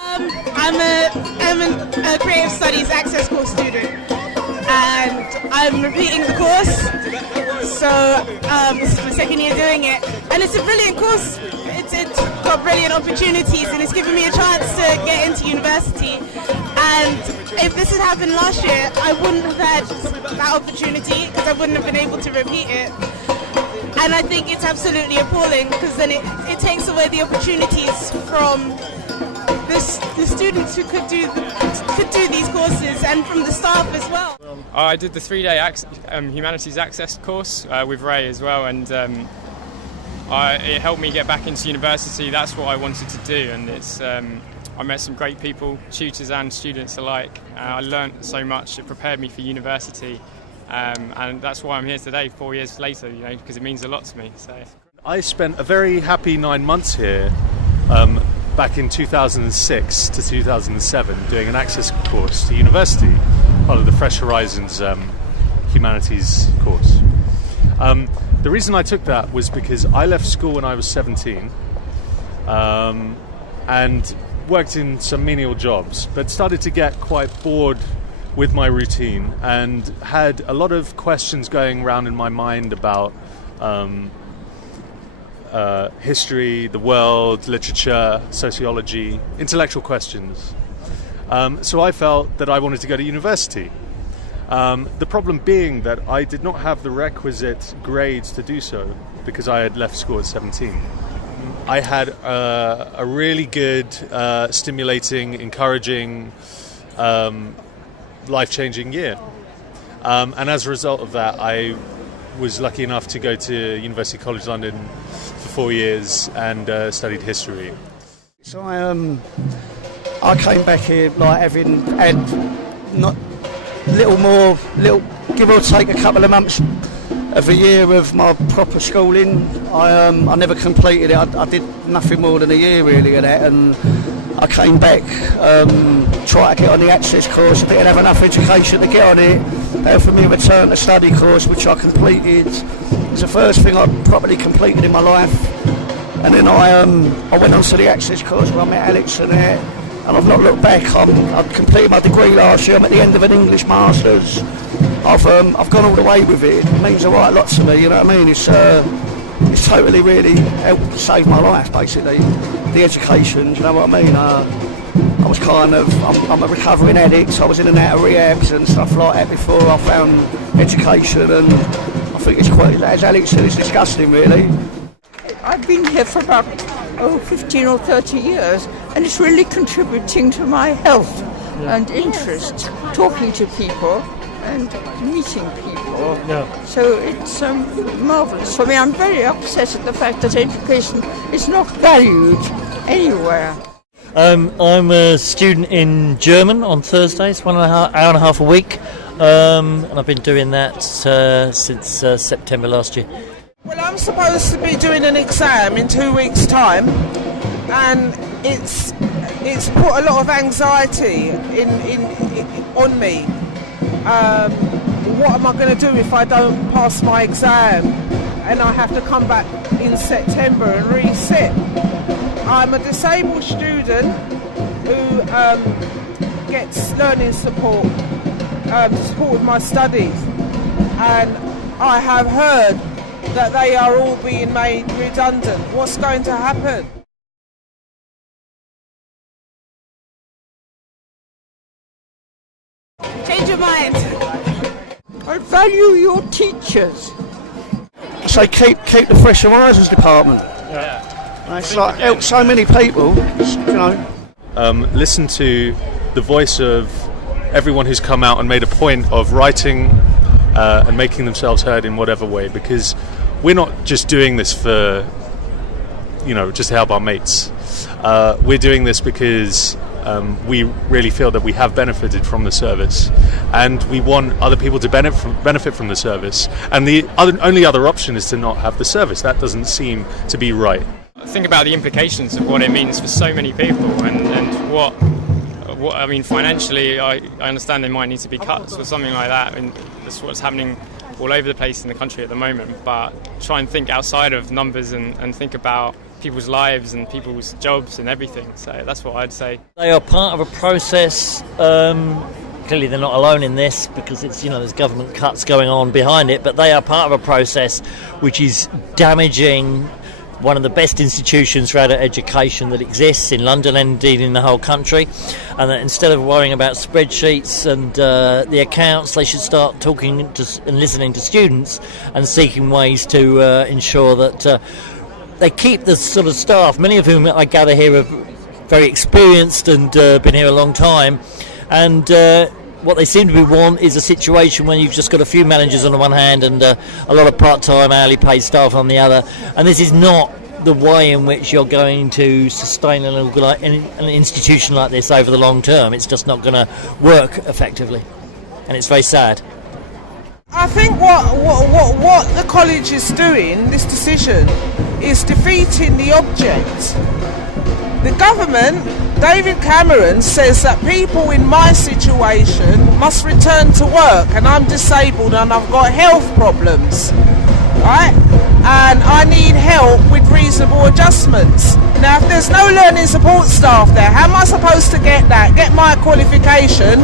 I'm a creative studies access course student, and I'm repeating the course. So this is my second year doing it, and it's a brilliant course. It's got brilliant opportunities, and it's given me a chance to get into university. And if this had happened last year, I wouldn't have had that opportunity because I wouldn't have been able to repeat it. And I think it's absolutely appalling because then it takes away the opportunities from the students who could do these courses, and from the staff as well. I did the 3-day humanities access course with Ray as well, and it helped me get back into university. That's what I wanted to do, and I met some great people, tutors and students alike. I learnt so much. It prepared me for university, and that's why I'm here today, 4 years later, because it means a lot to me. So I spent a very happy 9 months here back in 2006 to 2007 doing an access course to university, part of the Fresh Horizons humanities course. The reason I took that was because I left school when I was 17 and worked in some menial jobs, but started to get quite bored with my routine and had a lot of questions going around in my mind about history, the world, literature, sociology, intellectual questions. So I felt that I wanted to go to university. The problem being that I did not have the requisite grades to do so because I had left school at 17. I had a really good, stimulating, encouraging, life-changing year. And as a result of that, I was lucky enough to go to University College London for 4 years and studied history. So I came back here like having had not give or take a couple of months of a year of my proper schooling. I never completed it. I did nothing more than a year really of that, and I came back, tried to get on the access course. I didn't have enough education to get on it. They offered me a return to study course, which I completed. It was the first thing I properly completed in my life. And then I went on to the access course where I met Alex and that, and I've not looked back. I've completed my degree last year. I'm at the end of an English Masters. I've gone all the way with it. It means a right lot to me, you know what I mean? It's totally really helped save my life, basically. The education, do you know what I mean? I was I'm a recovering addict. I was in and out of rehabs and stuff like that before I found education, and I think it's quite, as Alex said, it's disgusting really. I've been here for about 15 or 30 years, and it's really contributing to my health and interest, talking to people and meeting people. So it's marvellous for me. I'm very upset at the fact that education is not valued anywhere. I'm a student in German on Thursdays, hour and a half a week, and I've been doing that since September last year. Well, I'm supposed to be doing an exam in 2 weeks' time, and it's put a lot of anxiety on me. What am I going to do if I don't pass my exam and I have to come back in September and resit? I'm a disabled student who gets learning support to support with my studies, and I have heard that they are all being made redundant. What's going to happen? Change your mind. I value your teachers. So keep the Fresh Horizons department. And it's like helped so many people, you know. Listen to the voice of everyone who's come out and made a point of writing and making themselves heard in whatever way, because we're not just doing this for, just to help our mates. We're doing this because we really feel that we have benefited from the service, and we want other people to benefit from the service. And the only other option is to not have the service. That doesn't seem to be right. Think about the implications of what it means for so many people, and what I mean financially. I understand there might need to be cuts or something like that, and that's what's happening all over the place in the country at the moment. But try and think outside of numbers and think about people's lives and people's jobs and everything. So that's what I'd say. They are part of a process. Clearly they're not alone in this because it's, there's government cuts going on behind it, but they are part of a process which is damaging one of the best institutions for adult education that exists in London and indeed in the whole country, and that instead of worrying about spreadsheets and the accounts, they should start talking to and listening to students and seeking ways to ensure that they keep the sort of staff, many of whom I gather here are very experienced and been here a long time, and what they seem to want is a situation where you've just got a few managers on the one hand and a lot of part-time hourly paid staff on the other, and this is not the way in which you're going to sustain an institution like this over the long term. It's just not going to work effectively, and it's very sad. I think what the college is doing, this decision, is defeating the object. The government, David Cameron, says that people in my situation must return to work, and I'm disabled and I've got health problems, right? And I need help with reasonable adjustments. Now, if there's no learning support staff there, how am I supposed to get that? Get my qualification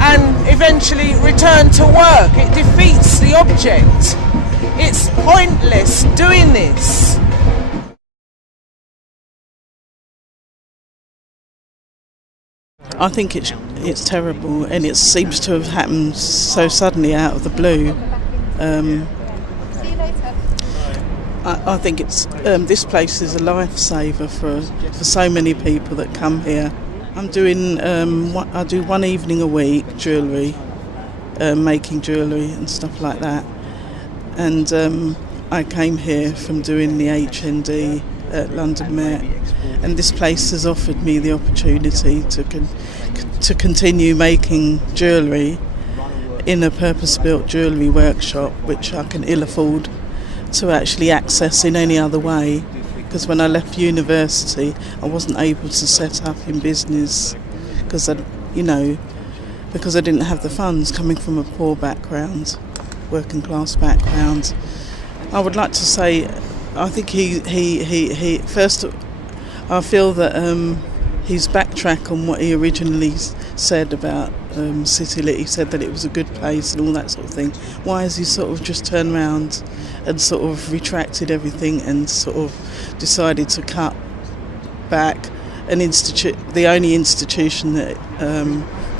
and eventually return to work? It defeats the object. It's pointless doing this. I think it's terrible, and it seems to have happened so suddenly out of the blue. I think it's this place is a lifesaver for so many people that come here. I'm doing I do one evening a week, jewellery, making jewellery and stuff like that. And I came here from doing the HND at London Met, and this place has offered me the opportunity to continue making jewellery in a purpose-built jewellery workshop, which I can ill afford to actually access in any other way, because when I left university I wasn't able to set up in business because I didn't have the funds, coming from a poor background, working class background. I would like to say, I think he first, I feel that he's backtracked on what he originally said about City Lit. He said that it was a good place and all that sort of thing. Why has he sort of just turned around and sort of retracted everything and sort of decided to cut back the only institution that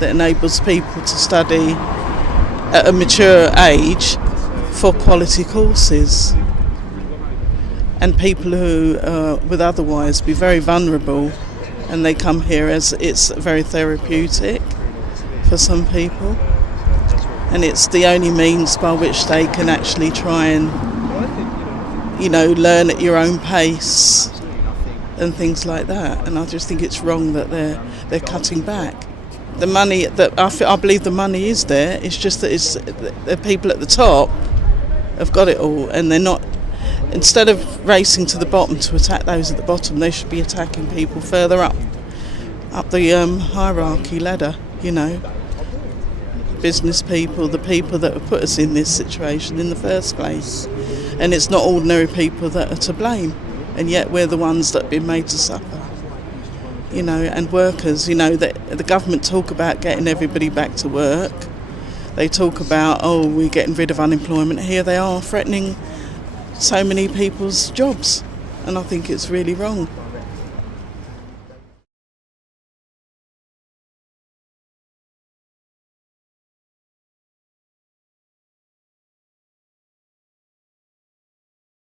enables people to study at a mature age for quality courses, and people who would otherwise be very vulnerable, and they come here as it's very therapeutic for some people, and it's the only means by which they can actually try and learn at your own pace and things like that. And I just think it's wrong that they're cutting back. The money that I believe the money is there. It's just that it's the people at the top have got it all, and they're not. Instead of racing to the bottom to attack those at the bottom, they should be attacking people further up the hierarchy ladder. Business people, the people that have put us in this situation in the first place, and it's not ordinary people that are to blame, and yet we're the ones that have been made to suffer. And workers. The government talk about getting everybody back to work. They talk about, we're getting rid of unemployment. Here they are threatening so many people's jobs, and I think it's really wrong.